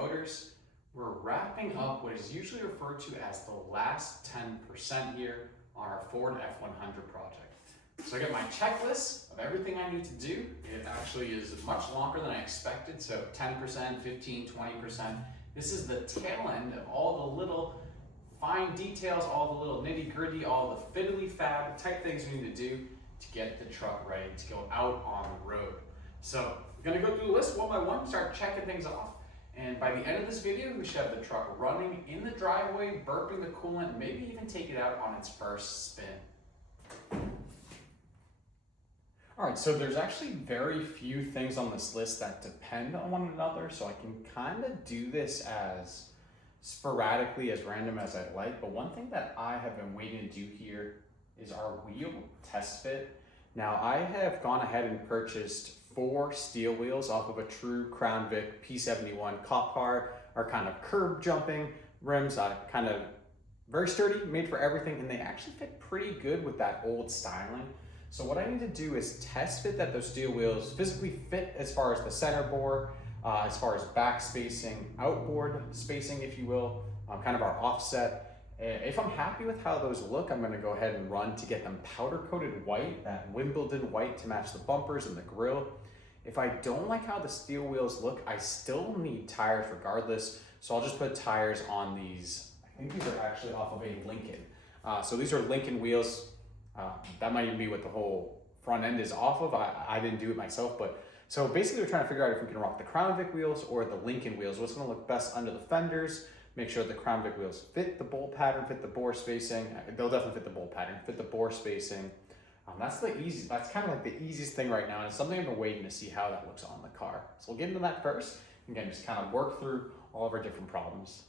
Motors. We're wrapping up what is usually referred to as the last 10% here on our Ford F-100 project. So I got my checklist of everything I need to do. It actually is much longer than I expected, so 10%, 15, 20%. This is the tail end of all the little fine details, all the little nitty gritty, all the fiddly fab type things we need to do to get the truck ready to go out on the road. So we're gonna go through the list one by one, start checking things off. And by the end of this video, we should have the truck running in the driveway, burping the coolant, maybe even take it out on its first spin. All right, so there's actually very few things on this list that depend on one another, so I can kind of do this as sporadically, as random as I like. But one thing that I have been waiting to do here is our wheel test fit. Now, I have gone ahead and purchased 4 steel wheels off of a true Crown Vic P71 cop car, our kind of curb jumping rims, kind of very sturdy, made for everything, and they actually fit pretty good with that old styling. So what I need to do is test fit that those steel wheels physically fit as far as the center bore, as far as back spacing, outboard spacing, if you will, kind of our offset. If I'm happy with how those look, I'm gonna go ahead and run to get them powder coated white, that Wimbledon white to match the bumpers and the grille. If I don't like how the steel wheels look, I still need tires regardless. So I'll just put tires on these. I think these are actually off of a Lincoln. So these are Lincoln wheels. That might even be what the whole front end is off of. I didn't do it myself, but so basically we're trying to figure out if we can rock the Crown Vic wheels or the Lincoln wheels. What's gonna look best under the fenders, make sure the Crown Vic wheels fit the bolt pattern, fit the bore spacing. They'll definitely fit the bolt pattern, fit the bore spacing. That's kind of like the easiest thing right now, and it's something I've been waiting to see how that looks on the car. So we'll get into that first, and again, just kind of work through all of our different problems.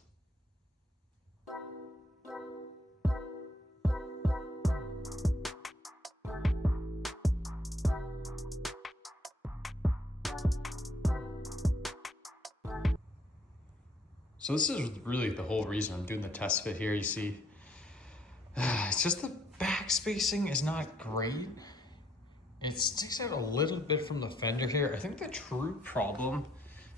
So this is really the whole reason I'm doing the test fit here. You see, it's just the back spacing is not great. It sticks out a little bit from the fender here. I think the true problem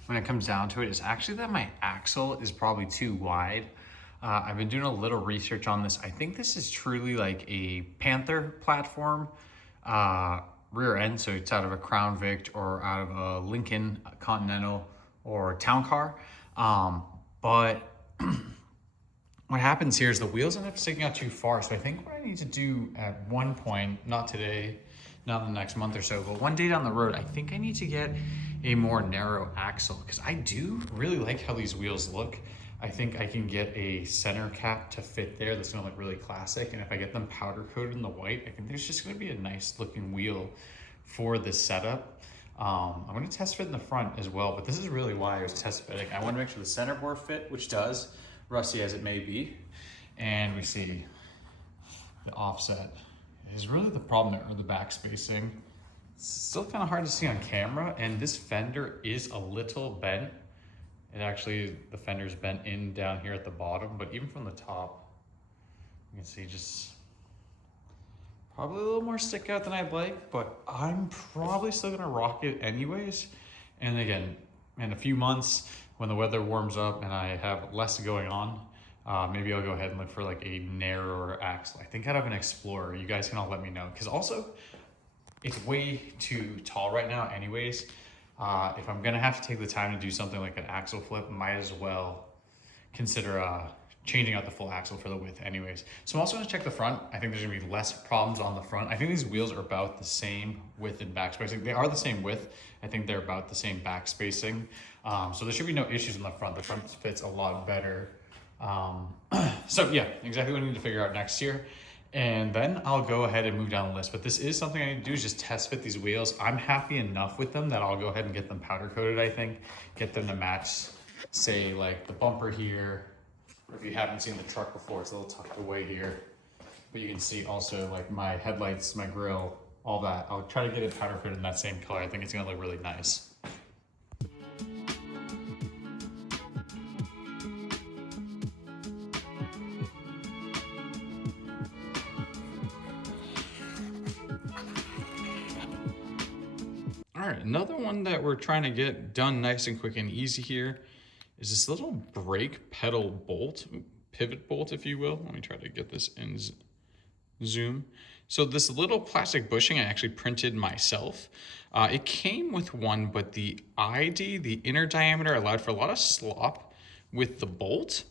when it comes down to it is actually that my axle is probably too wide. I've been doing a little research on this. I think this is truly like a Panther platform rear end. So it's out of a Crown Vic or out of a Lincoln Continental or Town Car. But what happens here is the wheels end up sticking out too far. So I think what I need to do at one point, not today, not in the next month or so, but one day down the road, I think I need to get a more narrow axle because I do really like how these wheels look. I think I can get a center cap to fit there that's gonna look really classic. And if I get them powder coated in the white, I think there's just gonna be a nice looking wheel for this setup. I'm gonna test fit in the front as well, but this is really why I was test fitting. I wanna make sure the center bore fit, which does, rusty as it may be. And we see the offset is really the problem there, or the back spacing. It's still kind of hard to see on camera, and this fender is a little bent. It actually, the fender's bent in down here at the bottom, but even from the top, you can see just probably a little more stick out than I'd like, but I'm probably still gonna rock it anyways. And again, in a few months, when the weather warms up and I have less going on, maybe I'll go ahead and look for like a narrower axle. I think I'd have an Explorer. You guys can all let me know. Because also, it's way too tall right now anyways. If I'm gonna have to take the time to do something like an axle flip, might as well consider changing out the full axle for the width anyways. So I'm also gonna check the front. I think there's gonna be less problems on the front. I think these wheels are about the same width and back spacing. They are the same width. I think they're about the same back spacing. So there should be no issues in the front. The front fits a lot better. So yeah, exactly what I need to figure out next year. And then I'll go ahead and move down the list. But this is something I need to do, is just test fit these wheels. I'm happy enough with them that I'll go ahead and get them powder coated, I think. Get them to match, say, like the bumper here. If you haven't seen the truck before, it's a little tucked away here. But you can see also like my headlights, my grille, all that. I'll try to get it powder coated in that same color. I think it's gonna look really nice. All right, another one that we're trying to get done nice and quick and easy here is this little brake pedal bolt, pivot bolt, if you will. Let me try to get this in zoom. So this little plastic bushing I actually printed myself. It came with one, but the ID, the inner diameter, allowed for a lot of slop with the bolt.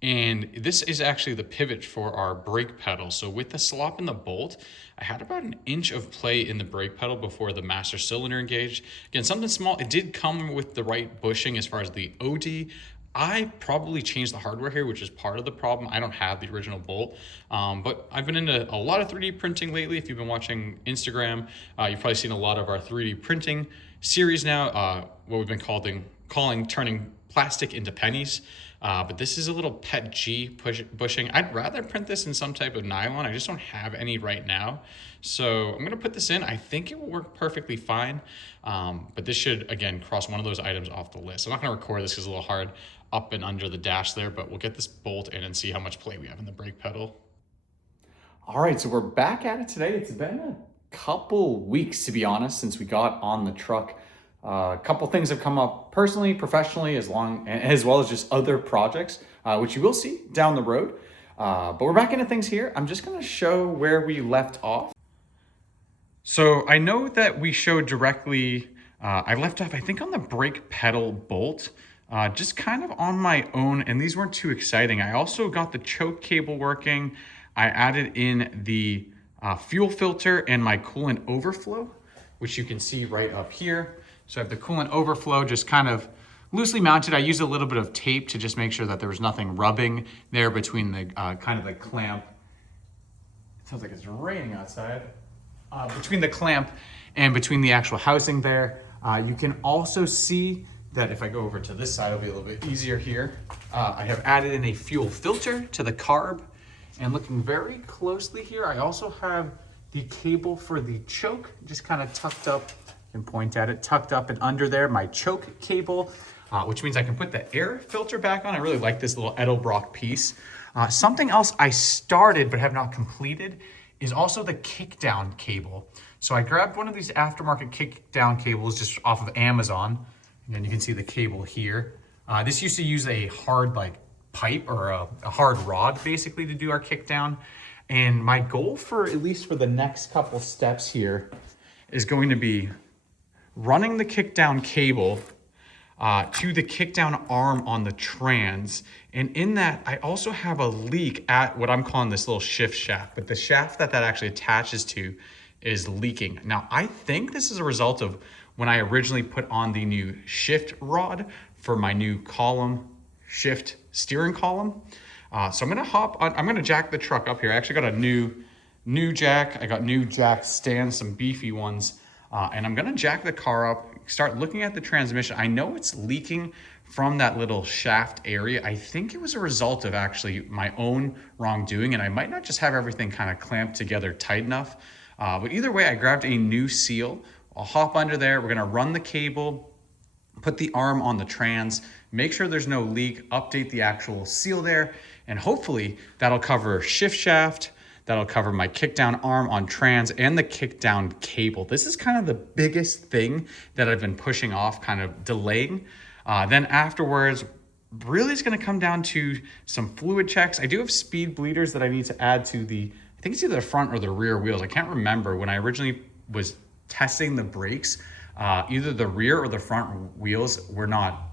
And this is actually the pivot for our brake pedal. So with the slop in the bolt, I had about an inch of play in the brake pedal before the master cylinder engaged. Again, something small. It did come with the right bushing as far as the OD. I probably changed the hardware here, which is part of the problem. I don't have the original bolt, but I've been into a lot of 3D printing lately. If you've been watching Instagram, you've probably seen a lot of our 3D printing series now, what we've been calling turning plastic into pennies. But this is a little PET G bushing. I'd rather print this in some type of nylon. I just don't have any right now. So I'm gonna put this in. I think it will work perfectly fine. But this should, again, cross one of those items off the list. I'm not gonna record this because it's a little hard up and under the dash there, but we'll get this bolt in and see how much play we have in the brake pedal. All right, so we're back at it today. It's been a couple weeks, to be honest, since we got on the truck. A couple things have come up personally, professionally, as well as just other projects, which you will see down the road. But we're back into things here. I'm just gonna show where we left off. So I know that we showed directly, I left off, I think, on the brake pedal bolt, just kind of on my own, and these weren't too exciting. I also got the choke cable working. I added in the fuel filter and my coolant overflow, which you can see right up here. So I have the coolant overflow just kind of loosely mounted. I used a little bit of tape to just make sure that there was nothing rubbing there between the kind of the clamp. It sounds like it's raining outside. Between the clamp and between the actual housing there. You can also see that if I go over to this side, it'll be a little bit easier here. I have added in a fuel filter to the carb, and looking very closely here, I also have the cable for the choke just kind of tucked up. And point at it, tucked up and under there, my choke cable, which means I can put the air filter back on. I really like this little Edelbrock piece. Something else I started but have not completed is also the kickdown cable. So I grabbed one of these aftermarket kickdown cables just off of Amazon, and you can see the cable here. This used to use a hard pipe or a hard rod basically to do our kickdown. And my goal for, at least for the next couple steps here, is going to be running the kickdown cable to the kickdown arm on the trans. And in that, I also have a leak at what I'm calling this little shift shaft, but the shaft that actually attaches to is leaking. Now, I think this is a result of when I originally put on the new shift rod for my new column shift steering column. So I'm gonna jack the truck up here. I actually got a new jack. I got new jack stands, some beefy ones. And I'm gonna jack the car up, start looking at the transmission. I know it's leaking from that little shaft area. I think it was a result of actually my own wrongdoing, and I might not just have everything kind of clamped together tight enough. But either way, I grabbed a new seal. I'll hop under there. We're gonna run the cable, put the arm on the trans, make sure there's no leak, update the actual seal there, and hopefully that'll cover shift shaft, that'll cover my kickdown arm on trans and the kickdown cable. This is kind of the biggest thing that I've been pushing off, kind of delaying. Then afterwards, really it's gonna come down to some fluid checks. I do have speed bleeders that I need to add to I think it's either the front or the rear wheels. I can't remember. When I originally was testing the brakes, either the rear or the front wheels were not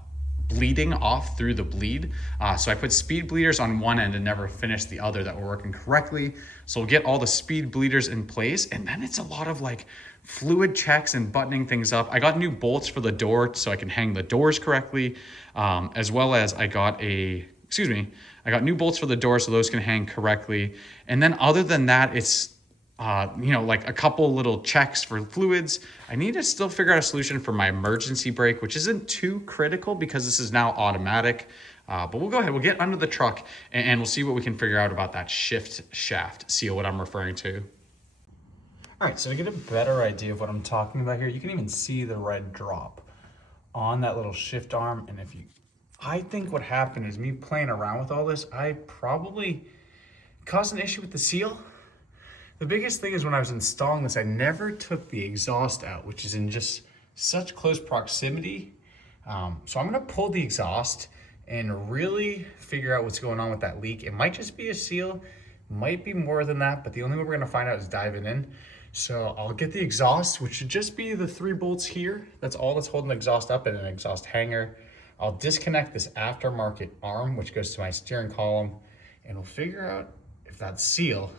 bleeding off through the bleed. So I put speed bleeders on one end and never finished the other that were working correctly. So we'll get all the speed bleeders in place, and then it's a lot of fluid checks and buttoning things up. I got new bolts for the door so I can hang the doors correctly, as well as I got new bolts for the door so those can hang correctly. And then other than that, it's a couple little checks for fluids. I need to still figure out a solution for my emergency brake, which isn't too critical because this is now automatic. But we'll go ahead, we'll get under the truck and we'll see what we can figure out about that shift shaft seal, what I'm referring to. All right, so to get a better idea of what I'm talking about here, you can even see the red drop on that little shift arm. And I think what happened is me playing around with all this, I probably caused an issue with the seal. The biggest thing is when I was installing this, I never took the exhaust out, which is in just such close proximity. So I'm gonna pull the exhaust and really figure out what's going on with that leak. It might just be a seal, might be more than that, but the only way we're gonna find out is diving in. So I'll get the exhaust, which should just be the 3 bolts here. That's all that's holding the exhaust up, and an exhaust hanger. I'll disconnect this aftermarket arm, which goes to my steering column, and we'll figure out if that seal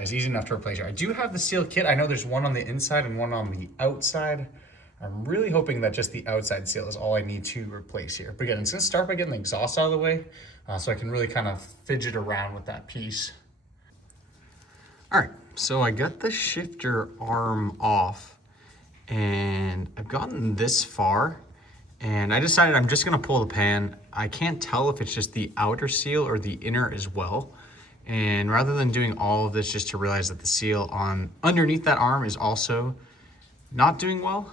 is easy enough to replace here. I do have the seal kit. I know there's one on the inside and one on the outside. I'm really hoping that just the outside seal is all I need to replace here. But again, it's gonna start by getting the exhaust out of the way so I can really kind of fidget around with that piece. All right, so I got the shifter arm off and I've gotten this far, and I decided I'm just gonna pull the pan. I can't tell if it's just the outer seal or the inner as well. And rather than doing all of this just to realize that the seal on underneath that arm is also not doing well,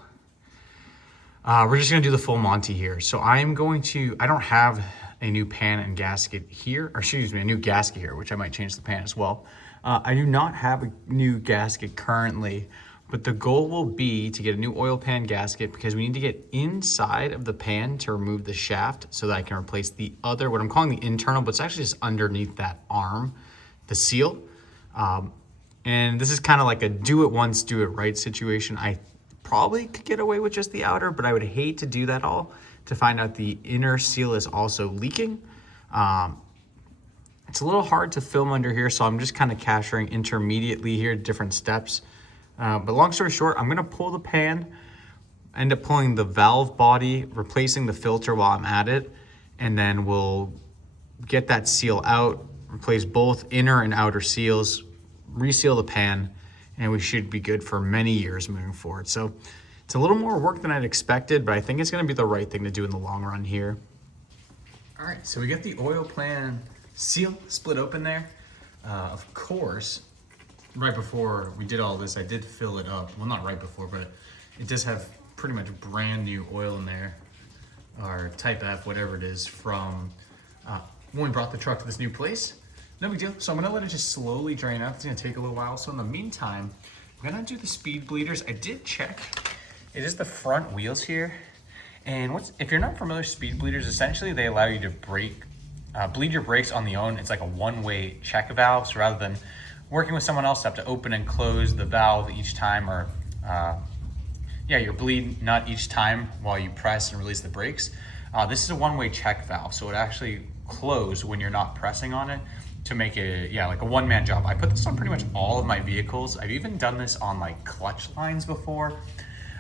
we're just gonna do the full Monty here. So I don't have a new pan and gasket here, or excuse me, a new gasket here, which I might change the pan as well. I do not have a new gasket currently, but the goal will be to get a new oil pan gasket because we need to get inside of the pan to remove the shaft so that I can replace the other, what I'm calling the internal, but it's actually just underneath that arm, the seal. And this is kind of like a do it once, do it right situation. I probably could get away with just the outer, but I would hate to do that all to find out the inner seal is also leaking. It's a little hard to film under here, so I'm just kind of capturing intermediately here, different steps. But long story short, I'm gonna pull the pan, end up pulling the valve body, replacing the filter while I'm at it, and then we'll get that seal out, replace both inner and outer seals, reseal the pan, and we should be good for many years moving forward. So it's a little more work than I'd expected, but I think it's gonna be the right thing to do in the long run here. All right, so we get the oil pan seal split open there. Of course, right before we did all this, I did fill it up. Well, not right before, but it does have pretty much brand new oil in there, or Type F, whatever it is, from when we brought the truck to this new place. No big deal. So I'm gonna let it just slowly drain out. It's gonna take a little while. So in the meantime, I'm gonna do the speed bleeders. I did check. It is the front wheels here. And if you're not familiar with speed bleeders, essentially they allow you to bleed your brakes on the own. It's like a one-way check valve. So rather than working with someone else, you have to open and close the valve each time, or your bleed nut each time while you press and release the brakes. This is a one-way check valve, so it actually closes when you're not pressing on it to make it, like a one-man job. I put this on pretty much all of my vehicles. I've even done this on like clutch lines before.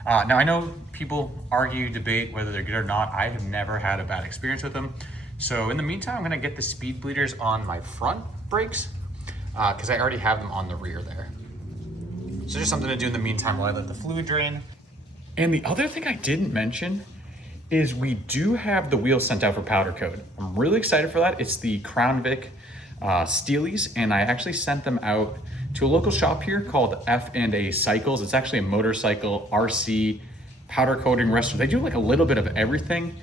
Now I know people argue, debate whether they're good or not. I have never had a bad experience with them. So in the meantime, I'm gonna get the speed bleeders on my front brakes because I already have them on the rear there. So just something to do in the meantime while I let the fluid drain. And the other thing I didn't mention is we do have the wheels sent out for powder coat. I'm really excited for that. It's the Crown Vic Steelies, and I actually sent them out to a local shop here called F&A Cycles. It's actually a motorcycle, RC, powder coating restaurant. They do like a little bit of everything.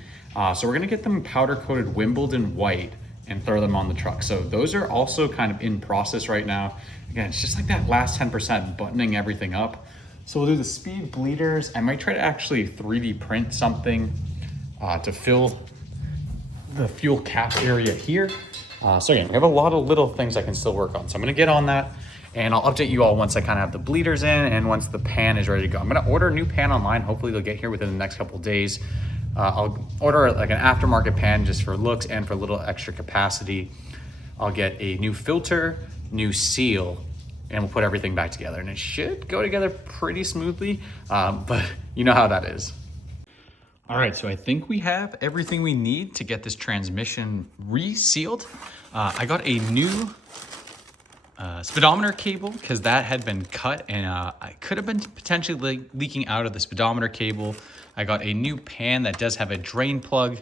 So we're gonna get them powder coated Wimbledon white and throw them on the truck. So those are also kind of in process right now. Again, it's just like that last 10% buttoning everything up. So we'll do the speed bleeders. I might try to actually 3D print something to fill the fuel cap area here. So again, we have a lot of little things I can still work on. So I'm gonna get on that, and I'll update you all once I kind of have the bleeders in and once the pan is ready to go. I'm gonna order a new pan online. Hopefully they'll get here within the next couple of days. I'll order like an aftermarket pan just for looks and for a little extra capacity. I'll get a new filter, new seal, and we'll put everything back together. And it should go together pretty smoothly, but you know how that is. All right, so I think we have everything we need to get this transmission resealed. I got a new speedometer cable because that had been cut, and I could have been potentially leaking out of the speedometer cable. I got a new pan that does have a drain plug.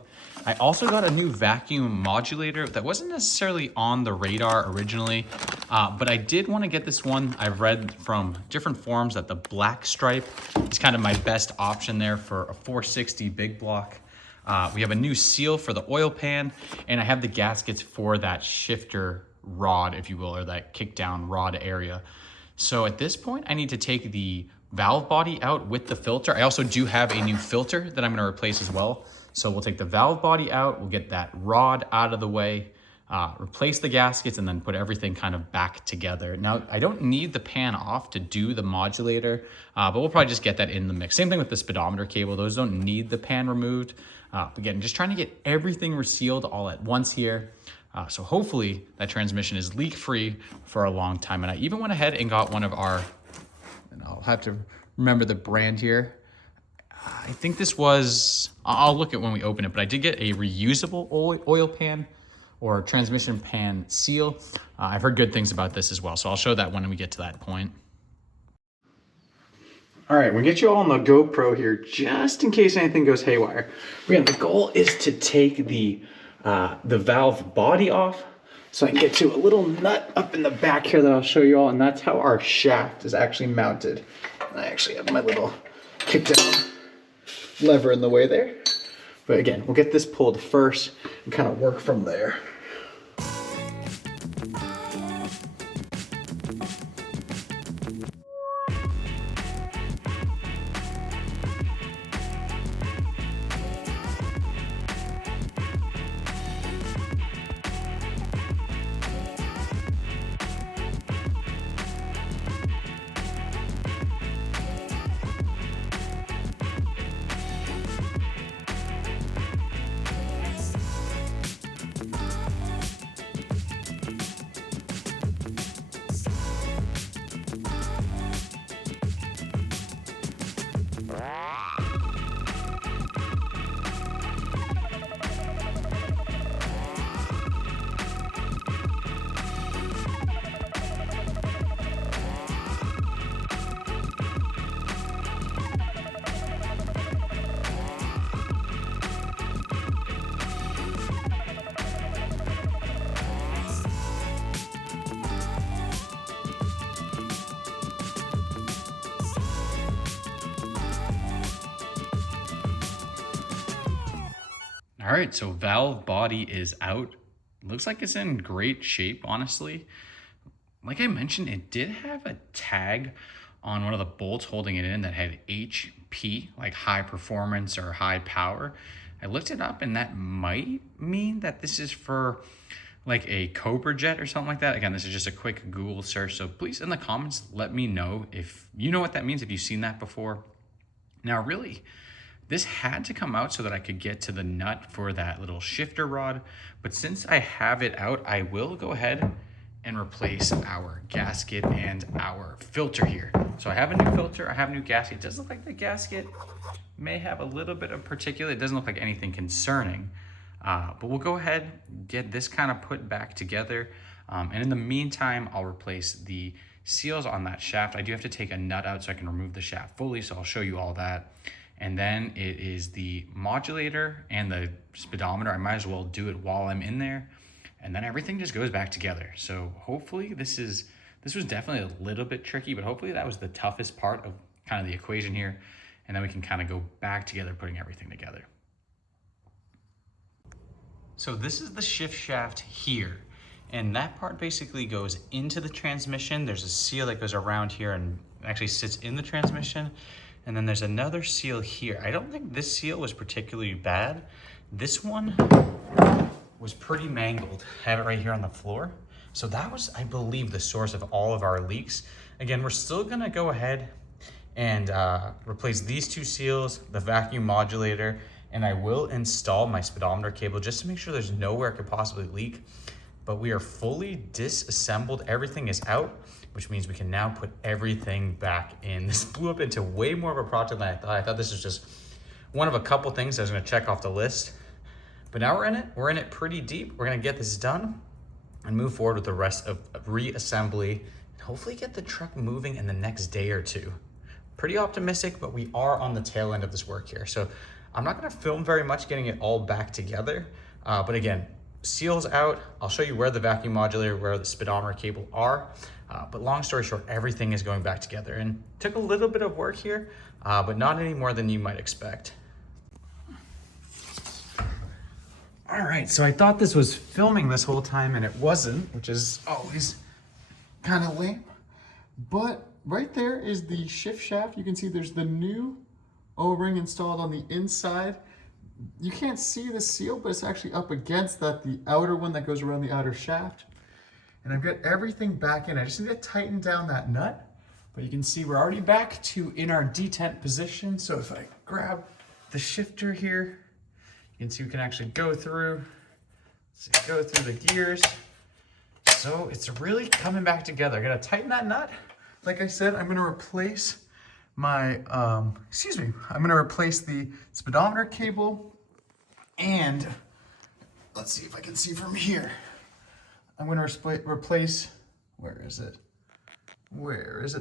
I also got a new vacuum modulator that wasn't necessarily on the radar originally, but I did want to get this one. I've read from different forums that the black stripe is kind of my best option there for a 460 big block. We have a new seal for the oil pan, and I have the gaskets for that shifter rod, if you will, or that kick down rod area. So at this point, I need to take the valve body out with the filter. I also do have a new filter that I'm going to replace as well. So we'll take the valve body out, we'll get that rod out of the way, replace the gaskets, and then put everything kind of back together. Now, I don't need the pan off to do the modulator, but we'll probably just get that in the mix. Same thing with the speedometer cable. Those don't need the pan removed. Again, just trying to get everything resealed all at once here. So hopefully that transmission is leak-free for a long time. And I even went ahead and got one of our, and I'll have to remember the brand here. I think this was, I'll look at when we open it, but I did get a reusable oil pan or transmission pan seal. I've heard good things about this as well, so I'll show that when we get to that point. All right, we'll get you all on the GoPro here just in case anything goes haywire. Again, the goal is to take the valve body off so I can get to a little nut up in the back here that I'll show you all, and that's how our shaft is actually mounted. I actually have my little kick down lever in the way there. But again, we'll get this pulled first and kind of work from there. All right, so valve body is out. Looks like it's in great shape, honestly. Like I mentioned, it did have a tag on one of the bolts holding it in that had HP, like high performance or high power. I looked it up and that might mean that this is for like a Cobra jet or something like that. Again, this is just a quick Google search. So please in the comments, let me know if you know what that means, if you've seen that before. Now, really, this had to come out so that I could get to the nut for that little shifter rod. But since I have it out, I will go ahead and replace our gasket and our filter here. So I have a new filter, I have a new gasket. It does look like the gasket may have a little bit of particulate. It doesn't look like anything concerning, but we'll go ahead, get this kind of put back together. And in the meantime, I'll replace the seals on that shaft. I do have to take a nut out so I can remove the shaft fully, so I'll show you all that. And then it is the modulator and the speedometer. I might as well do it while I'm in there. And then everything just goes back together. So hopefully this was definitely a little bit tricky, but hopefully that was the toughest part of kind of the equation here. And then we can kind of go back together, putting everything together. So this is the shift shaft here. And that part basically goes into the transmission. There's a seal that goes around here and actually sits in the transmission. And then there's another seal here. I don't think this seal was particularly bad. This one was pretty mangled. I have it right here on the floor. So that was, I believe, the source of all of our leaks. Again, we're still gonna go ahead and replace these two seals, the vacuum modulator, and I will install my speedometer cable just to make sure there's nowhere it could possibly leak. But we are fully disassembled. Everything is out, which means we can now put everything back in. This blew up into way more of a project than I thought. I thought this was just one of a couple things I was gonna check off the list. But now we're in it. We're in it pretty deep. We're gonna get this done and move forward with the rest of reassembly and hopefully get the truck moving in the next day or two. Pretty optimistic, but we are on the tail end of this work here. So I'm not gonna film very much getting it all back together. But again, seals out. I'll show you where the vacuum modulator, where the speedometer cable are. But long story short, everything is going back together and took a little bit of work here, but not any more than you might expect. All right, so I thought this was filming this whole time and it wasn't, which is always kind of lame. But right there is the shift shaft. You can see there's the new O-ring installed on the inside. you can't see the seal, but it's actually up against that, the outer one that goes around the outer shaft. And I've got everything back in. I just need to tighten down that nut. But you can see we're already back to in our detent position. So if I grab the shifter here, you can see we can actually go through the gears. So it's really coming back together. I gotta tighten that nut. Like I said, I'm gonna replace my, I'm gonna replace the speedometer cable, and let's see if I can see from here. I'm gonna replace, where is it?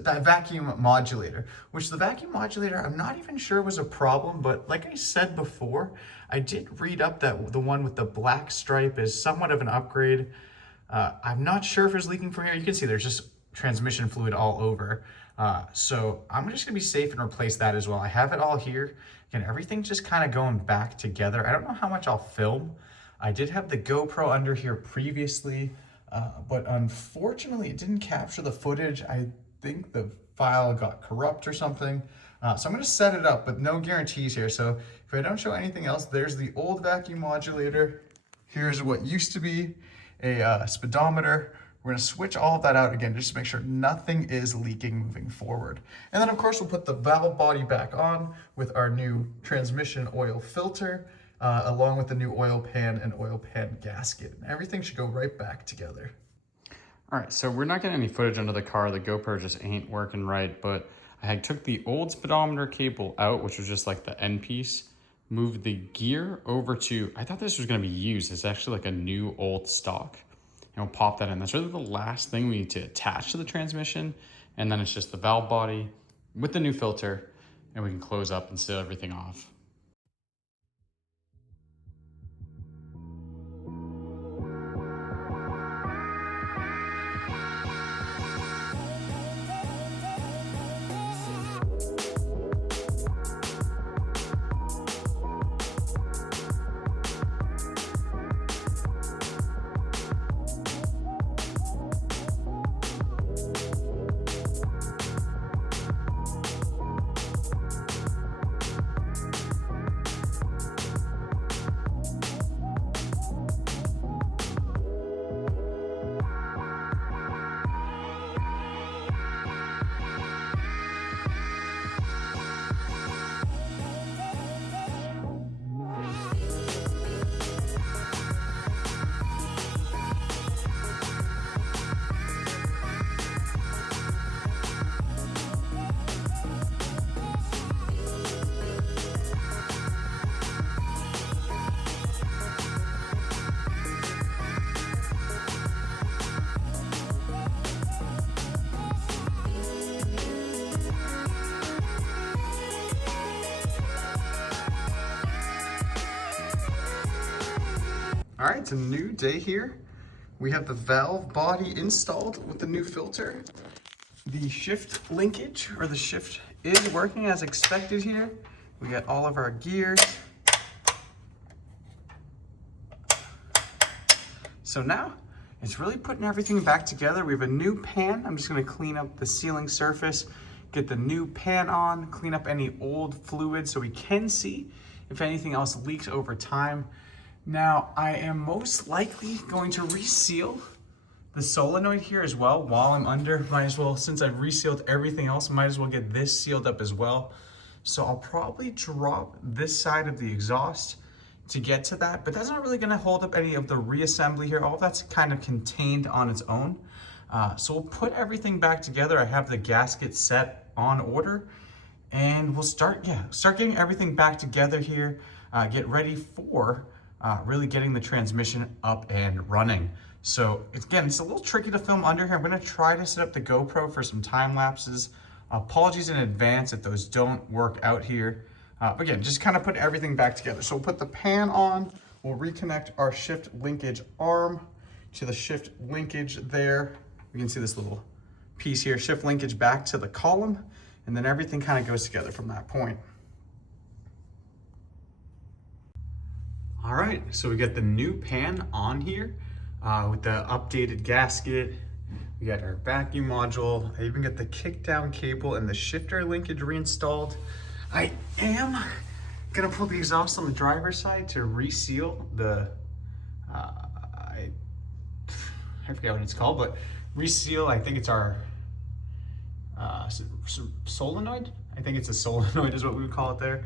That vacuum modulator, which the vacuum modulator, I'm not even sure was a problem, but like I said before, I did read up that the one with the black stripe is somewhat of an upgrade. I'm not sure if it's leaking from here. You can see there's just transmission fluid all over. So I'm just gonna be safe and replace that as well. I have it all here. Again, everything's just kind of going back together. I don't know how much I'll film. I did have the GoPro under here previously, but unfortunately it didn't capture the footage. I think the file got corrupt or something. So I'm gonna set it up, but no guarantees here. So if I don't show anything else, there's the old vacuum modulator. Here's what used to be a speedometer. We're gonna switch all of that out again, just to make sure nothing is leaking moving forward. And then of course we'll put the valve body back on with our new transmission oil filter, along with the new oil pan and oil pan gasket. And everything should go right back together. All right, so we're not getting any footage under the car. The GoPro just ain't working right, but I took the old speedometer cable out, which was just like the end piece, moved the gear over to, I thought this was gonna be used. It's actually like a new old stock. And we'll pop that in. That's really the last thing we need to attach to the transmission. And then it's just the valve body with the new filter, and we can close up and seal everything off. All right, it's a new day here. We have the valve body installed with the new filter. The shift linkage, or the shift, is working as expected here. We got all of our gears. So now it's really putting everything back together. We have a new pan. I'm just gonna clean up the sealing surface, get the new pan on, clean up any old fluid so we can see if anything else leaks over time. Now, I am most likely going to reseal the solenoid here as well while I'm under. Might as well, since I've resealed everything else, might as well get this sealed up as well. So I'll probably drop this side of the exhaust to get to that, but that's not really gonna hold up any of the reassembly here. All that's kind of contained on its own. So we'll put everything back together. I have the gasket set on order, and we'll start getting everything back together here, get ready for really getting the transmission up and running. So again, it's a little tricky to film under here. I'm gonna try to set up the GoPro for some time lapses. Apologies in advance if those don't work out here. But again, just kind of put everything back together. So we'll put the pan on, we'll reconnect our shift linkage arm to the shift linkage there. You can see this little piece here, shift linkage back to the column, and then everything kind of goes together from that point. All right, so we got the new pan on here with the updated gasket. We got our vacuum module. I even got the kick down cable and the shifter linkage reinstalled. I am Gonna pull the exhaust on the driver's side to reseal the, I forget what it's called, but reseal, I think it's our solenoid. I think it's a solenoid is what we would call it there.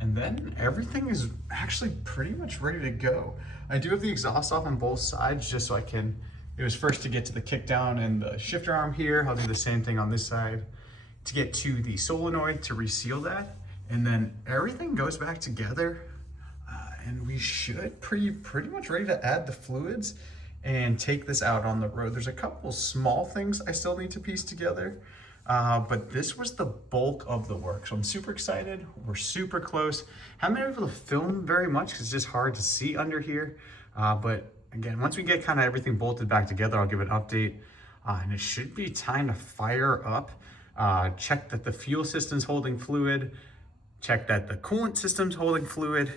And then everything is actually pretty much ready to go. I do have the exhaust off on both sides just so I can, it was first to get to the kickdown and the shifter arm here. I'll do the same thing on this side to get to the solenoid to reseal that. And then everything goes back together and we should pretty much ready to add the fluids and take this out on the road. There's a couple small things I still need to piece together. But this was the bulk of the work. So I'm super excited. We're super close. Haven't been able to film very much because it's just hard to see under here. But again, once we get kind of everything bolted back together, I'll give an update. And it should be time to fire up. Check that the fuel system's holding fluid. Check that the coolant system's holding fluid.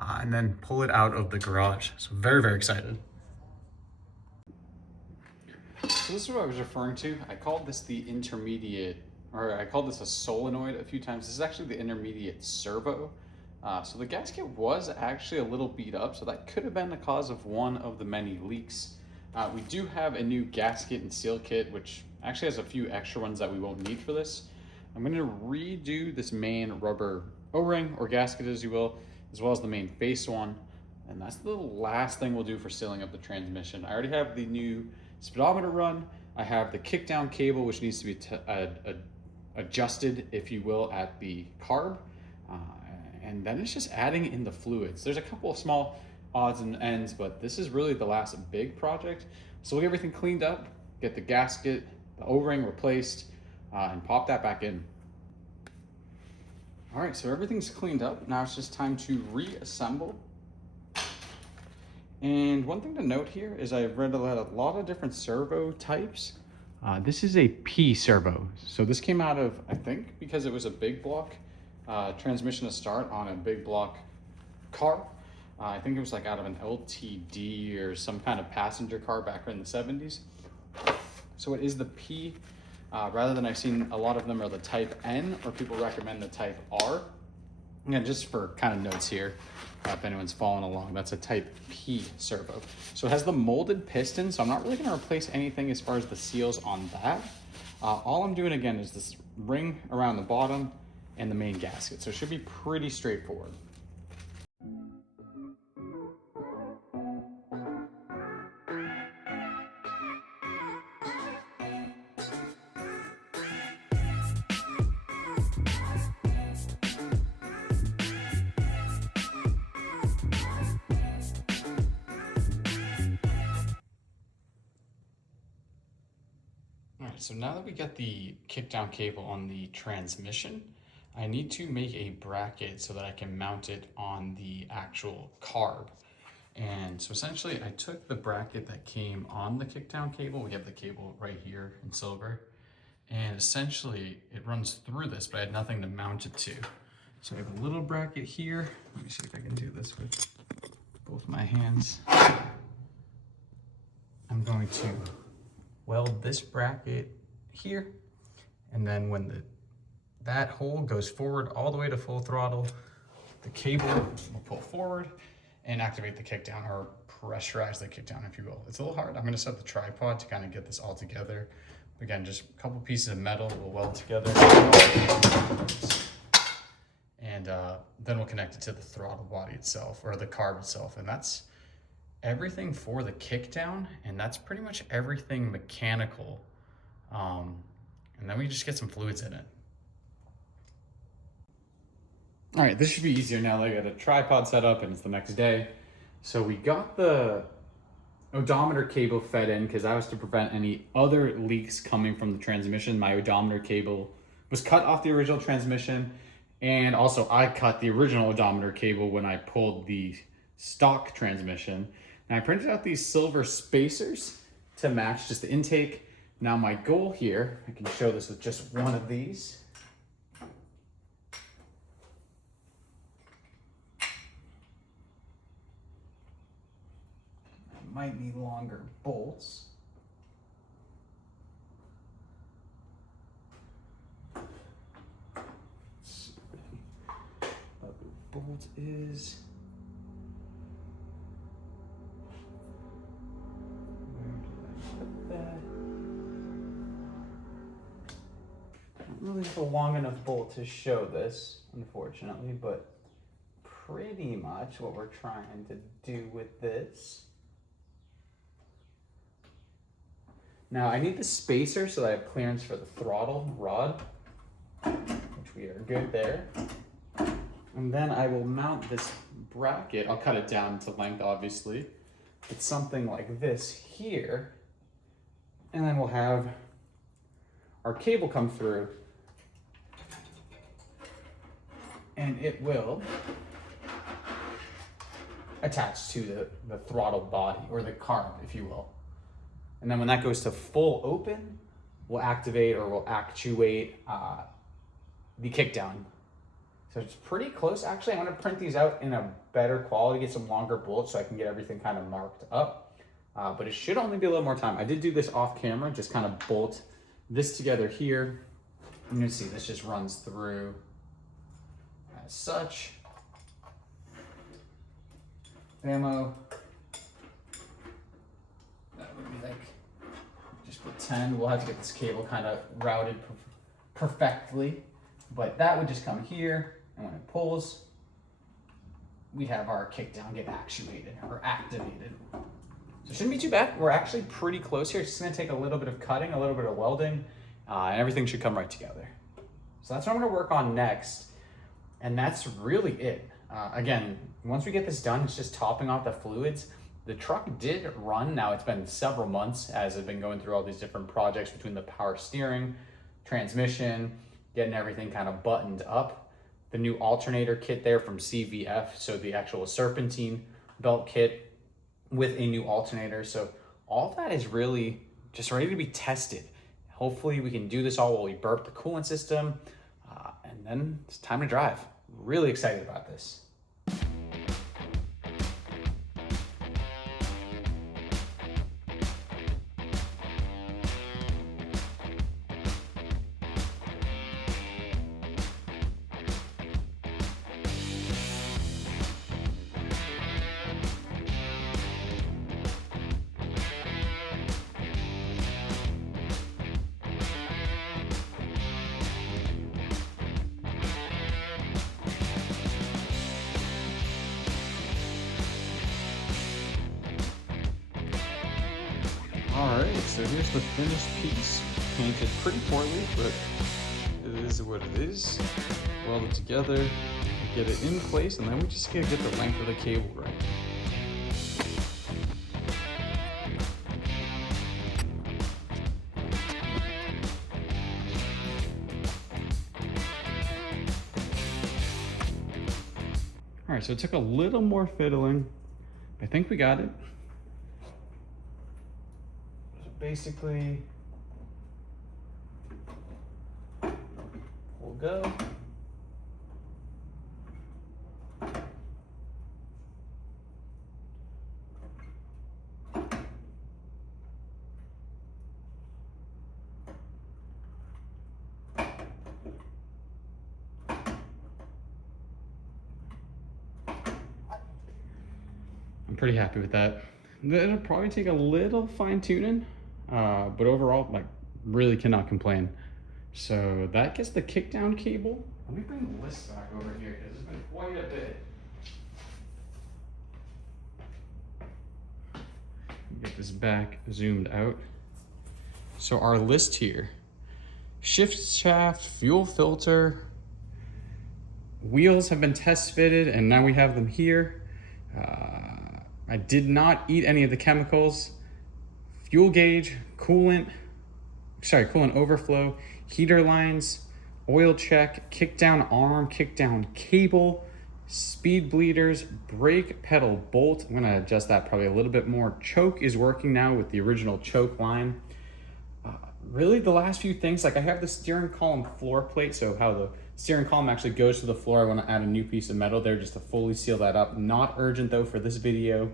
And then pull it out of the garage. So very, very excited. So this is what I was referring to. I called this the intermediate, or I called this a solenoid a few times. This is actually the intermediate servo. So the gasket was actually a little beat up, so that could have been the cause of one of the many leaks. We do have a new gasket and seal kit, which actually has a few extra ones that we won't need for this. I'm going to redo this main rubber O-ring, or gasket as you will, as well as the main face one. And that's the last thing we'll do for sealing up the transmission. I already have the new speedometer run. I have the kickdown cable, which needs to be adjusted, if you will, at the carb. And then it's just adding in the fluids. There's a couple of small odds and ends, but this is really the last big project. So we'll get everything cleaned up, get the gasket, the O-ring replaced, and pop that back in. All right, so everything's cleaned up. Now it's just time to reassemble. And one thing to note here is I've read a lot of different servo types. This is a P servo. So this came out of, I think, because it was a big block transmission to start on a big block car. I think it was like out of an LTD or some kind of passenger car back in the 70s. So it is the P, rather than I've seen a lot of them are the type N, or people recommend the type R. And just for kind of notes here, if anyone's following along, that's a type P servo. So it has the molded piston, so I'm not really gonna replace anything as far as the seals on that. All I'm doing again is this ring around the bottom and the main gasket. So it should be pretty straightforward. So now that we got the kickdown cable on the transmission, I need to make a bracket so that I can mount it on the actual carb. And so essentially I took the bracket that came on the kickdown cable. We have the cable right here in silver. And essentially it runs through this, but I had nothing to mount it to. So I have a little bracket here. Let me see if I can do this with both my hands. I'm going to weld this bracket here, and then when that hole goes forward all the way to full throttle, the cable will pull forward and activate the kickdown, or pressurize the kickdown, if you will. It's a little hard. I'm going to set the tripod to kind of get this all together. Again, just a couple pieces of metal we'll weld together, and then we'll connect it to the throttle body itself, or the carb itself, and that's everything for the kickdown, and that's pretty much everything mechanical. And then we just get some fluids in it. All right, this should be easier now that I got a tripod set up and it's the next day. So we got the odometer cable fed in because that was to prevent any other leaks coming from the transmission. My odometer cable was cut off the original transmission, and also I cut the original odometer cable when I pulled the stock transmission. And I printed out these silver spacers to match just the intake. Now my goal here, I can show this with just one of these. I might need longer bolts. bolt is. Where did I put that? I don't really have a long enough bolt to show this, unfortunately, but pretty much what we're trying to do with this. Now I need the spacer so that I have clearance for the throttle rod, which we are good there. And then I will mount this bracket. I'll cut it down to length, obviously. It's something like this here. And then we'll have our cable come through. And it will attach to the throttle body, or the carb, if you will. And then when that goes to full open, we'll activate or we'll actuate the kickdown. So it's pretty close. Actually, I'm gonna print these out in a better quality, get some longer bolts so I can get everything kind of marked up. But it should only be a little more time. I did do this off camera, just kind of bolt this together here. And you can see this just runs through as such. Ammo. That would be like, just pretend we'll have to get this cable kind of routed perfectly, but that would just come here, and when it pulls, we have our kickdown get actuated or activated. So it shouldn't be too bad. We're actually pretty close here. It's just gonna take a little bit of cutting, a little bit of welding, and everything should come right together. So that's what I'm gonna work on next, and that's really it. Again, once we get this done, it's just topping off the fluids. The truck did run. Now it's been several months as I've been going through all these different projects between the power steering, transmission, getting everything kind of buttoned up. The new alternator kit there from CVF, so the actual serpentine belt kit with a new alternator. So all that is really just ready to be tested. Hopefully we can do this all while we burp the coolant system, and then it's time to drive. Really excited about this. Alright, so here's the finished piece. Painted pretty poorly, but it is what it is. Weld it together, get it in place, and then we just gotta get the length of the cable right. Alright, so it took a little more fiddling, but I think we got it. Basically, we'll go. I'm pretty happy with that. It'll probably take a little fine tuning. But overall, like, really cannot complain. So that gets the kickdown cable. Let me bring the list back over here because it's been quite a bit. Get this back zoomed out. So our list here: shift shaft, fuel filter, wheels have been test fitted, and now we have them here. I did not eat any of the chemicals. Fuel gauge, coolant overflow, heater lines, oil check, kickdown arm, kickdown cable, speed bleeders, brake pedal bolt. I'm gonna adjust that probably a little bit more. Choke is working now with the original choke line. Really the last few things, like I have the steering column floor plate, so how the steering column actually goes to the floor. I wanna add a new piece of metal there just to fully seal that up. Not urgent though for this video.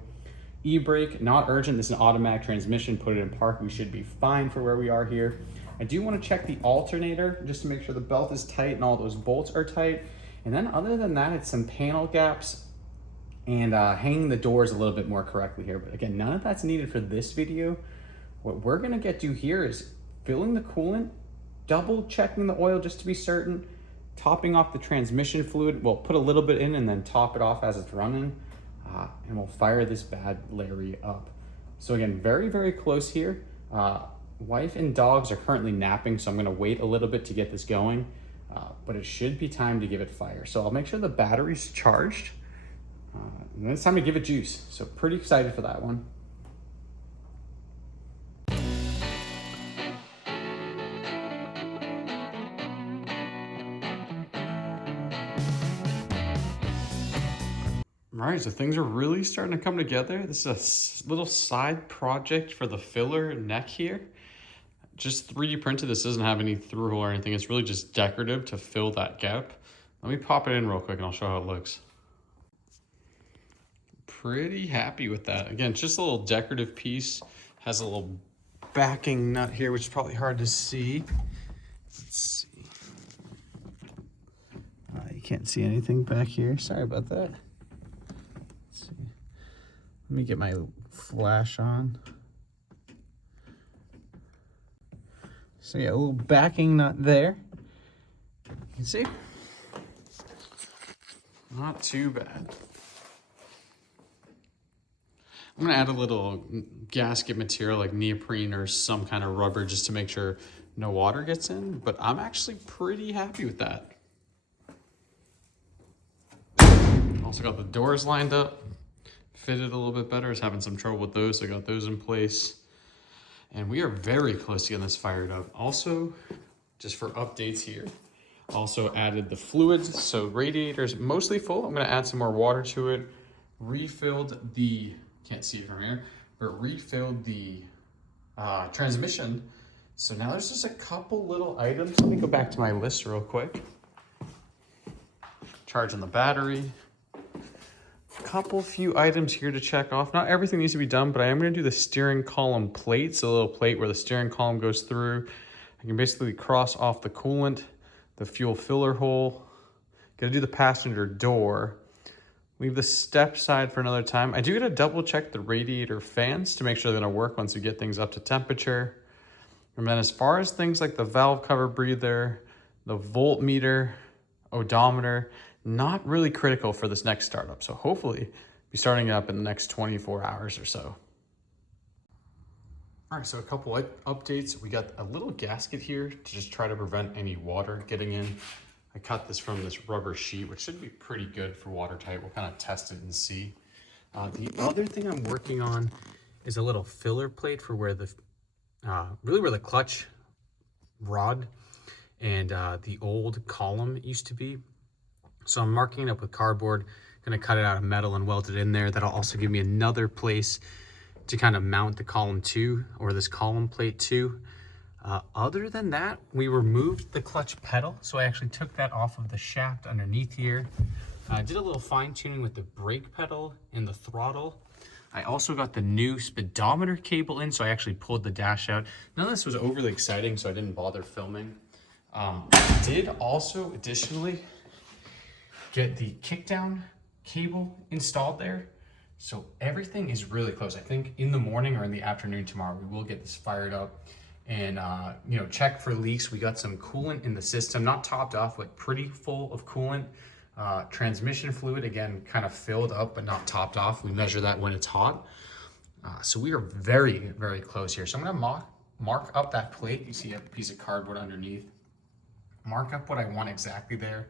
E-brake, not urgent. This is an automatic transmission. Put it in park. We should be fine for where we are here. I do want to check the alternator just to make sure the belt is tight and all those bolts are tight. And then other than that, it's some panel gaps and hanging the doors a little bit more correctly here. But again, none of that's needed for this video. What we're gonna get to here is filling the coolant, double checking the oil just to be certain, topping off the transmission fluid. We'll put a little bit in and then top it off as it's running, and we'll fire this bad Larry up. So again, very, very close here. Wife and dogs are currently napping, so I'm gonna wait a little bit to get this going, but it should be time to give it fire. So I'll make sure the battery's charged, and then it's time to give it juice. So pretty excited for that one. All right, so things are really starting to come together. This is a little side project for the filler neck here. Just 3D printed. This doesn't have any through hole or anything. It's really just decorative to fill that gap. Let me pop it in real quick and I'll show how it looks. Pretty happy with that. Again, just a little decorative piece. Has a little backing nut here, which is probably hard to see. Let's see. You can't see anything back here. Sorry about that. Let me get my flash on. So yeah, a little backing nut there. You can see. Not too bad. I'm gonna add a little gasket material like neoprene or some kind of rubber just to make sure no water gets in, but I'm actually pretty happy with that. Also got the doors lined up. Fitted a little bit better. I was having some trouble with those, so I got those in place. And we are very close to getting this fired up. Also, just for updates here, also added the fluids. So radiator's mostly full. I'm gonna add some more water to it. Refilled the, can't see it from here, but refilled the transmission. So now there's just a couple little items. Let me go back to my list real quick. Charging the battery. Couple few items here to check off. Not everything needs to be done, but I am going to do the steering column plate. It's a little plate where the steering column goes through. I can basically cross off the coolant, the fuel filler hole. Got to do the passenger door. Leave the step side for another time. I do got to double check the radiator fans to make sure they're going to work once we get things up to temperature. And then as far as things like the valve cover breather, the voltmeter, odometer, not really critical for this next startup. So hopefully be starting up in the next 24 hours or so. All right, so a couple updates. We got a little gasket here to just try to prevent any water getting in. I cut this from this rubber sheet, which should be pretty good for watertight. We'll kind of test it and see. The other thing I'm working on is a little filler plate for where the, really where the clutch rod and the old column used to be. So I'm marking it up with cardboard, gonna cut it out of metal and weld it in there. That'll also give me another place to kind of mount the column to, or this column plate to. Other than that, we removed the clutch pedal. So I actually took that off of the shaft underneath here. I did a little fine tuning with the brake pedal and the throttle. I also got the new speedometer cable in, so I actually pulled the dash out. None of this was overly exciting, so I didn't bother filming. I did also additionally get the kickdown cable installed there. So everything is really close. I think in the morning or in the afternoon tomorrow, we will get this fired up and check for leaks. We got some coolant in the system, not topped off, but pretty full of coolant. Transmission fluid, again, kind of filled up, but not topped off. We measure that when it's hot. So we are very, very close here. So I'm gonna mark up that plate. You see a piece of cardboard underneath. Mark up what I want exactly there.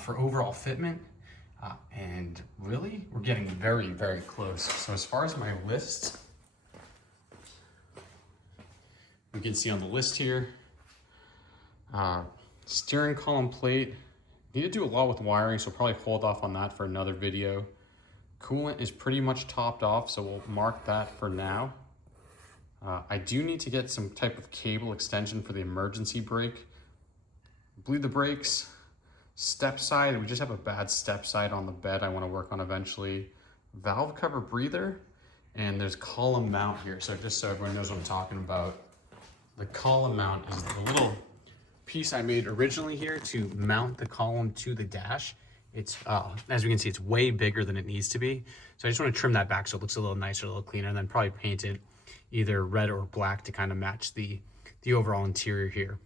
For overall fitment, and really we're getting very, very close. So as far as my list, we can see on the list here, steering column plate, need to do a lot with wiring, so probably hold off on that for another video. Coolant is pretty much topped off, so we'll mark that for now. I do need to get some type of cable extension for the emergency brake. Bleed the brakes. Step side, we just have a bad step side on the bed I want to work on eventually. Valve cover breather, and there's column mount here. So just so everyone knows what I'm talking about, the column mount is the little piece I made originally here to mount the column to the dash. It's, as we can see, it's way bigger than it needs to be. So I just want to trim that back so it looks a little nicer, a little cleaner, and then probably paint it either red or black to kind of match the overall interior here.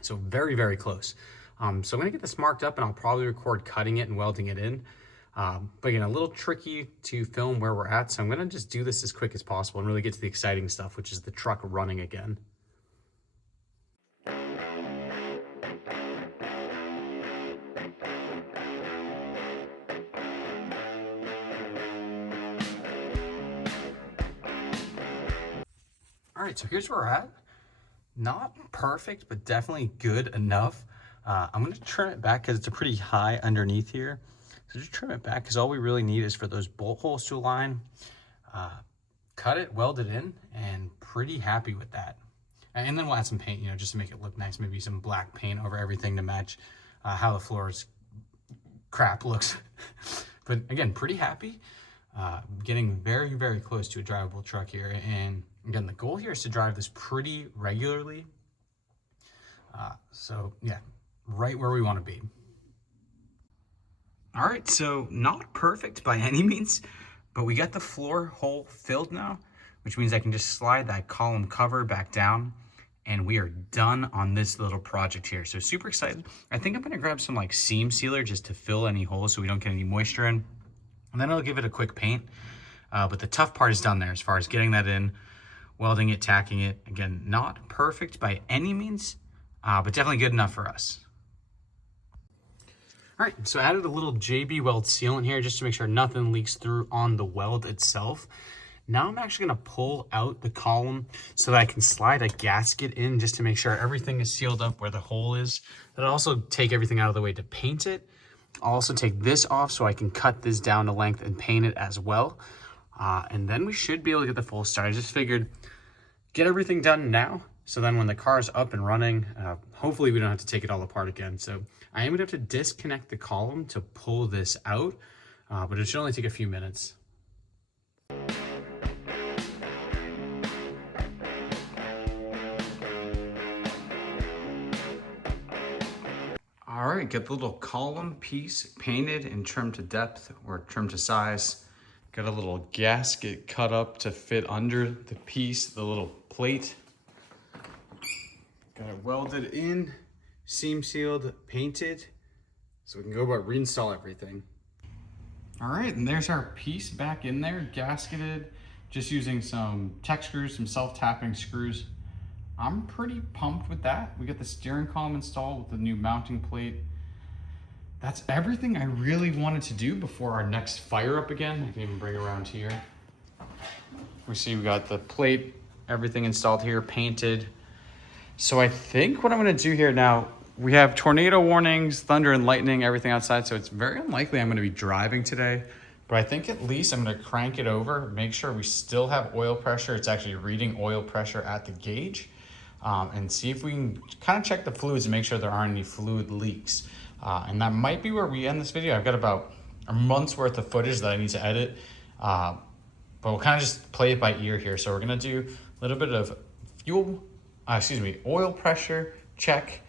So very, very close. So I'm gonna get this marked up and I'll probably record cutting it and welding it in. But again, a little tricky to film where we're at. So I'm gonna just do this as quick as possible and really get to the exciting stuff, which is the truck running again. All right, so here's where we're at. Not perfect, but definitely good enough. I'm gonna trim it back because it's a pretty high underneath here. So just trim it back because all we really need is for those bolt holes to align. Cut it, weld it in, and pretty happy with that. And then we'll add some paint, you know, just to make it look nice. Maybe some black paint over everything to match how the floor's crap looks. But again, pretty happy. Getting very, very close to a drivable truck here. And again, the goal here is to drive this pretty regularly. So yeah, right where we want to be. All right, so not perfect by any means, but we got the floor hole filled now, which means I can just slide that column cover back down and we are done on this little project here. So super excited. I think I'm gonna grab some like seam sealer just to fill any holes so we don't get any moisture in. And then I'll give it a quick paint. But the tough part is done there as far as getting that in, welding it, tacking it. Again, not perfect by any means, but definitely good enough for us. All right, so I added a little JB weld sealant here just to make sure nothing leaks through on the weld itself. Now I'm actually gonna pull out the column so that I can slide a gasket in just to make sure everything is sealed up where the hole is. Then I'll also take everything out of the way to paint it. I'll also take this off so I can cut this down to length and paint it as well. And then we should be able to get the full start. I just figured get everything done now. So then when the car is up and running, hopefully we don't have to take it all apart again. So I am gonna have to disconnect the column to pull this out, but it should only take a few minutes. All right, get the little column piece painted and trimmed to depth or trimmed to size. Got a little gasket cut up to fit under the piece, the little plate. Got it welded in, seam sealed, painted, so we can go about reinstall everything. All right, and there's our piece back in there, gasketed, just using some tech screws, some self-tapping screws. I'm pretty pumped with that. We got the steering column installed with the new mounting plate. That's everything I really wanted to do before our next fire up again. I can even bring it around here. We see we got the plate, everything installed here, painted. So I think what I'm gonna do here now, we have tornado warnings, thunder and lightning, everything outside. So it's very unlikely I'm gonna be driving today, but I think at least I'm gonna crank it over, make sure we still have oil pressure. It's actually reading oil pressure at the gauge. And see if we can kind of check the fluids and make sure there aren't any fluid leaks. And that might be where we end this video. I've got about a month's worth of footage that I need to edit, but we'll kind of just play it by ear here. So we're gonna do a little bit of oil pressure check,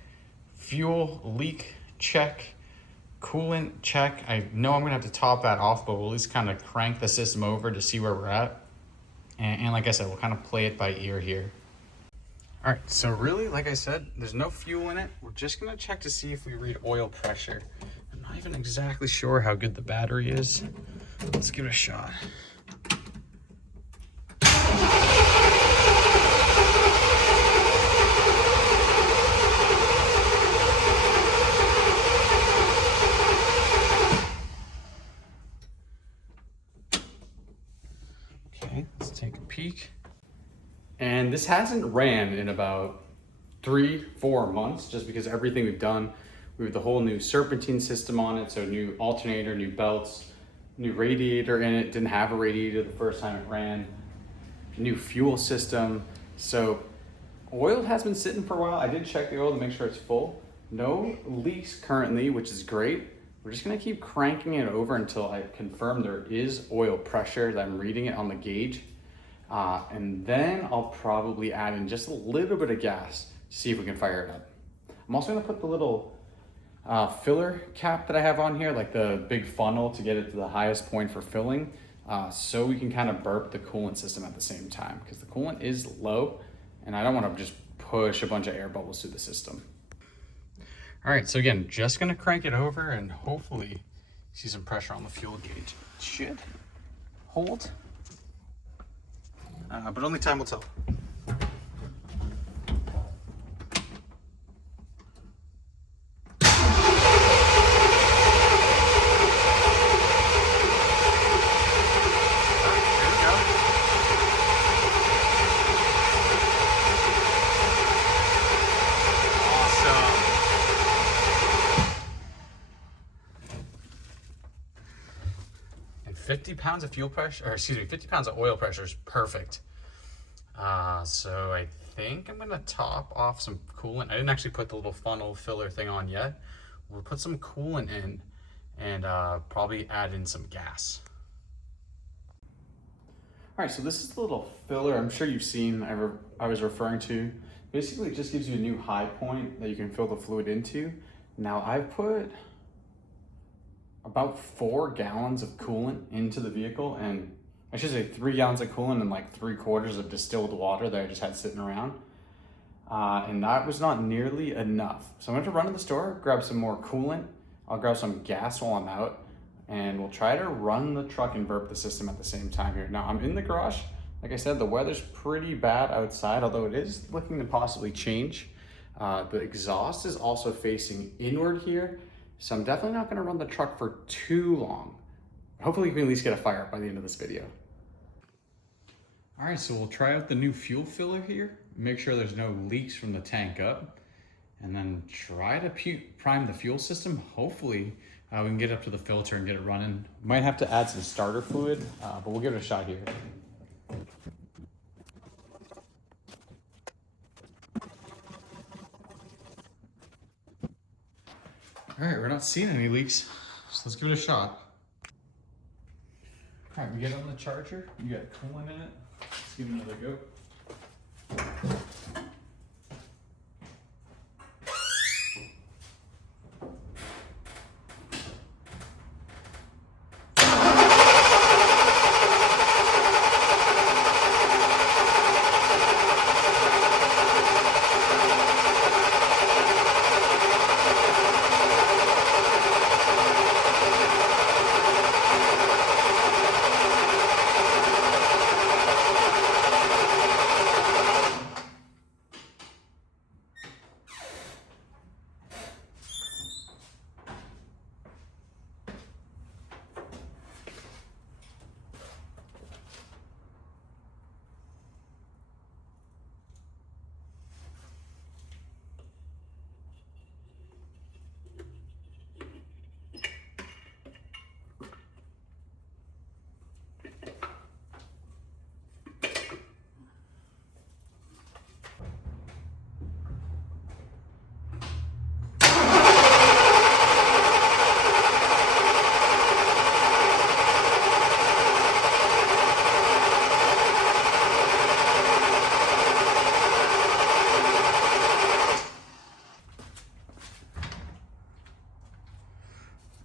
fuel leak check, coolant check. I know I'm gonna have to top that off, but we'll at least kind of crank the system over to see where we're at. And like I said, we'll kind of play it by ear here. All right, so really, like I said, there's no fuel in it. We're just gonna check to see if we read oil pressure. I'm not even exactly sure how good the battery is. Let's give it a shot. Okay, let's take a peek. And this hasn't ran in about 3-4 months just because everything we've done, we have the whole new serpentine system on it. So new alternator, new belts, new radiator in it. Didn't have a radiator the first time it ran. New fuel system. So oil has been sitting for a while. I did check the oil to make sure it's full. No leaks currently, which is great. We're just gonna keep cranking it over until I confirm there is oil pressure, that I'm reading it on the gauge. And then I'll probably add in just a little bit of gas to see if we can fire it up. I'm also gonna put the little filler cap that I have on here, like the big funnel to get it to the highest point for filling, so we can kind of burp the coolant system at the same time, because the coolant is low and I don't want to just push a bunch of air bubbles through the system. All right, so again, just gonna crank it over and hopefully see some pressure on the fuel gauge. It should hold, but only time will tell. And 50 pounds of fuel pressure, or excuse me, 50 pounds of oil pressure is perfect. So I think I'm gonna top off some coolant. I didn't actually put the little funnel filler thing on yet. We'll put some coolant in and probably add in some gas. All right, so this is the little filler I'm sure you've seen I was referring to. Basically, it just gives you a new high point that you can fill the fluid into. Now, I've put about 4 gallons of coolant into the vehicle, and I should say 3 gallons of coolant and like 3/4 of distilled water that I just had sitting around. And that was not nearly enough. So I'm going to run to the store, grab some more coolant. I'll grab some gas while I'm out, and we'll try to run the truck and burp the system at the same time here. Now, I'm in the garage. Like I said, the weather's pretty bad outside, although it is looking to possibly change. The exhaust is also facing inward here, so I'm definitely not going to run the truck for too long. Hopefully we can at least get a fire up by the end of this video. All right, so we'll try out the new fuel filler here. Make sure there's no leaks from the tank up, and then try to prime the fuel system. Hopefully we can get up to the filter and get it running. Might have to add some starter fluid, but we'll give it a shot here. All right, we're not seeing any leaks, so let's give it a shot. All right, we get on the charger. You got coolant in it. Let's give it another go.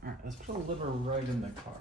All right, let's put a liver right in the carb.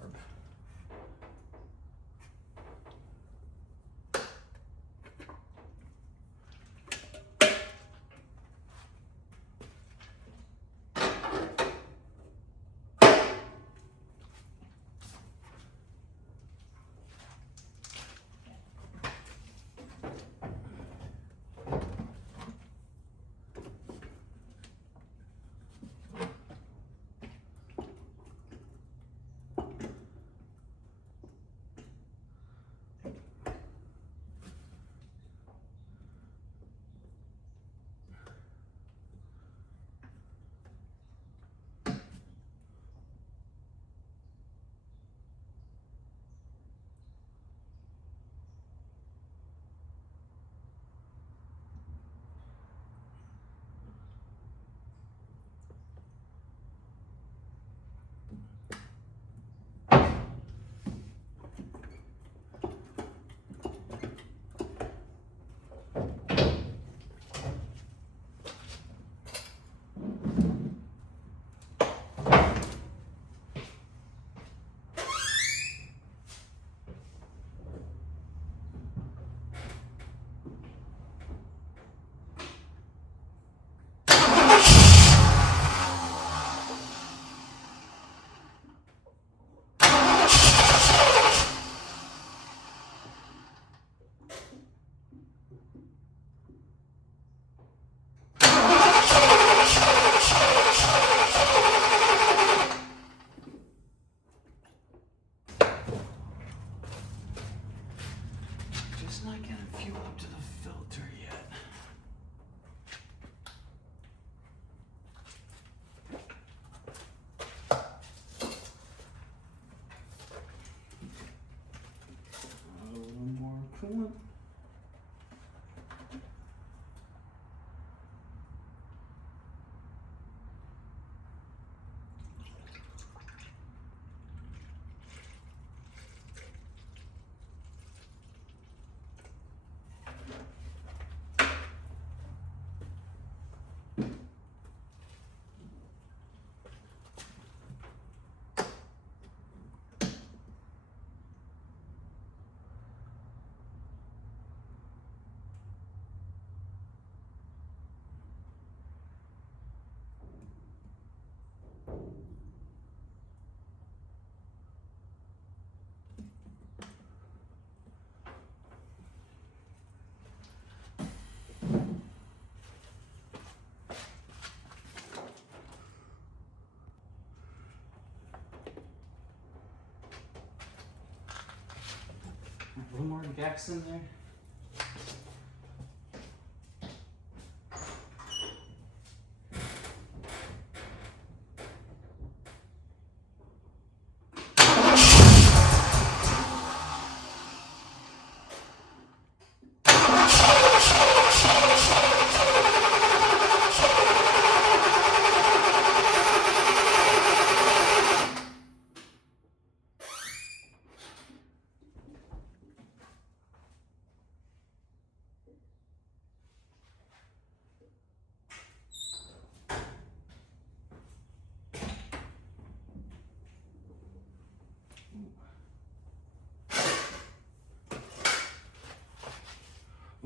little more gas in there.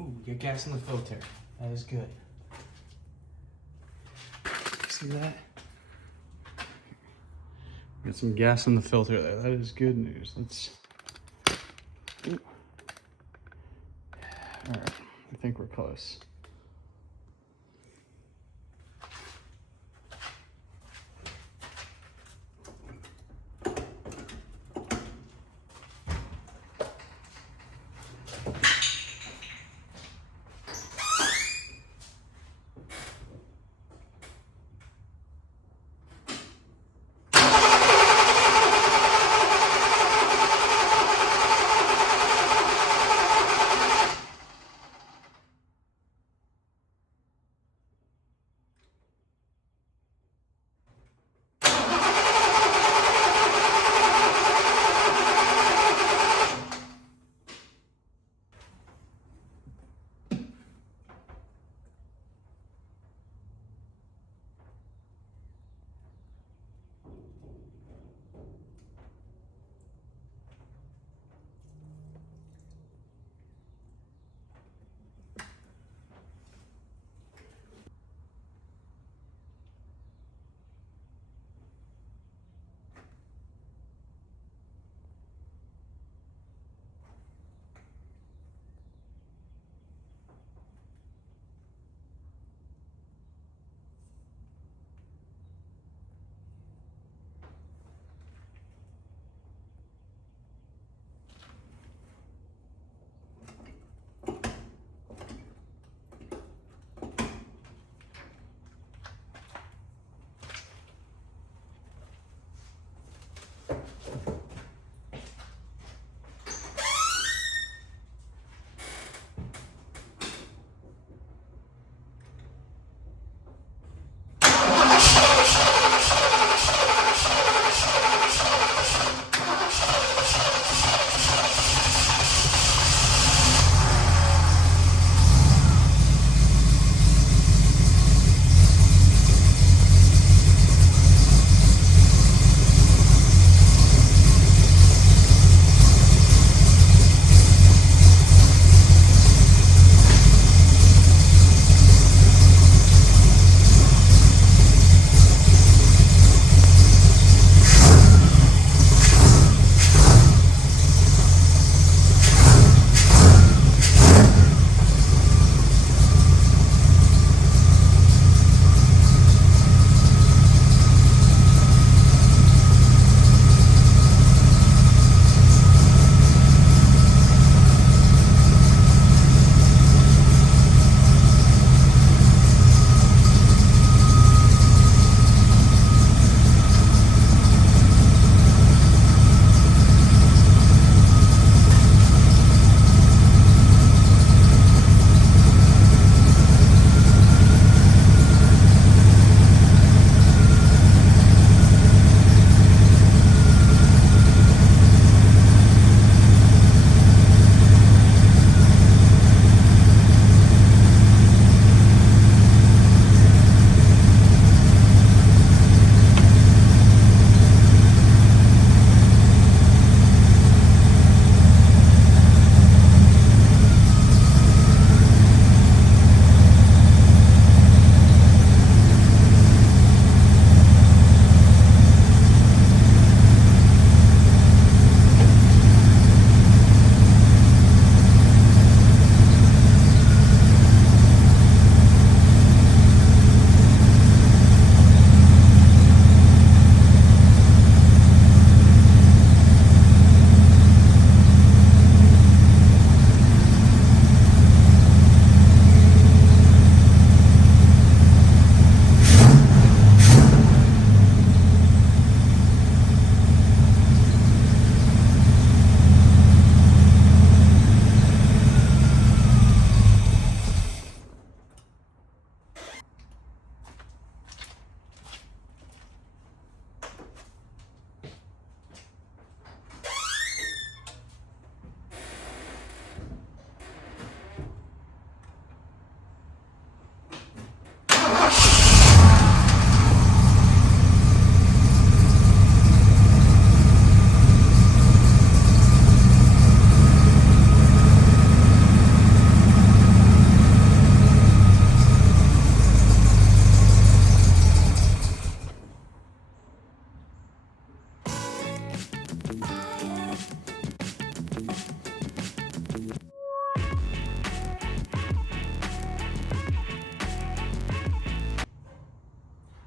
Ooh, we get gas in the filter. That is good. See that? Get some gas in the filter there. That is good news. Let's. Ooh. All right, I think we're close.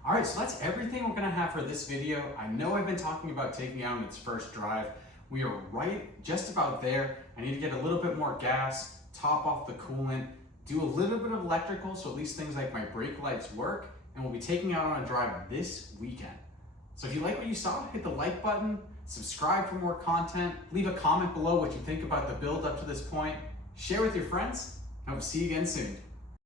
All right, so that's everything we're gonna have for this video. I know I've been talking about taking it out in its first drive. We are right just about there. I need to get a little bit more gas, top off the coolant, do a little bit of electrical so at least things like my brake lights work, and we'll be taking it out on a drive this weekend. So if you like what you saw, hit the like button, subscribe for more content, leave a comment below what you think about the build up to this point, share with your friends, and I will see you again soon.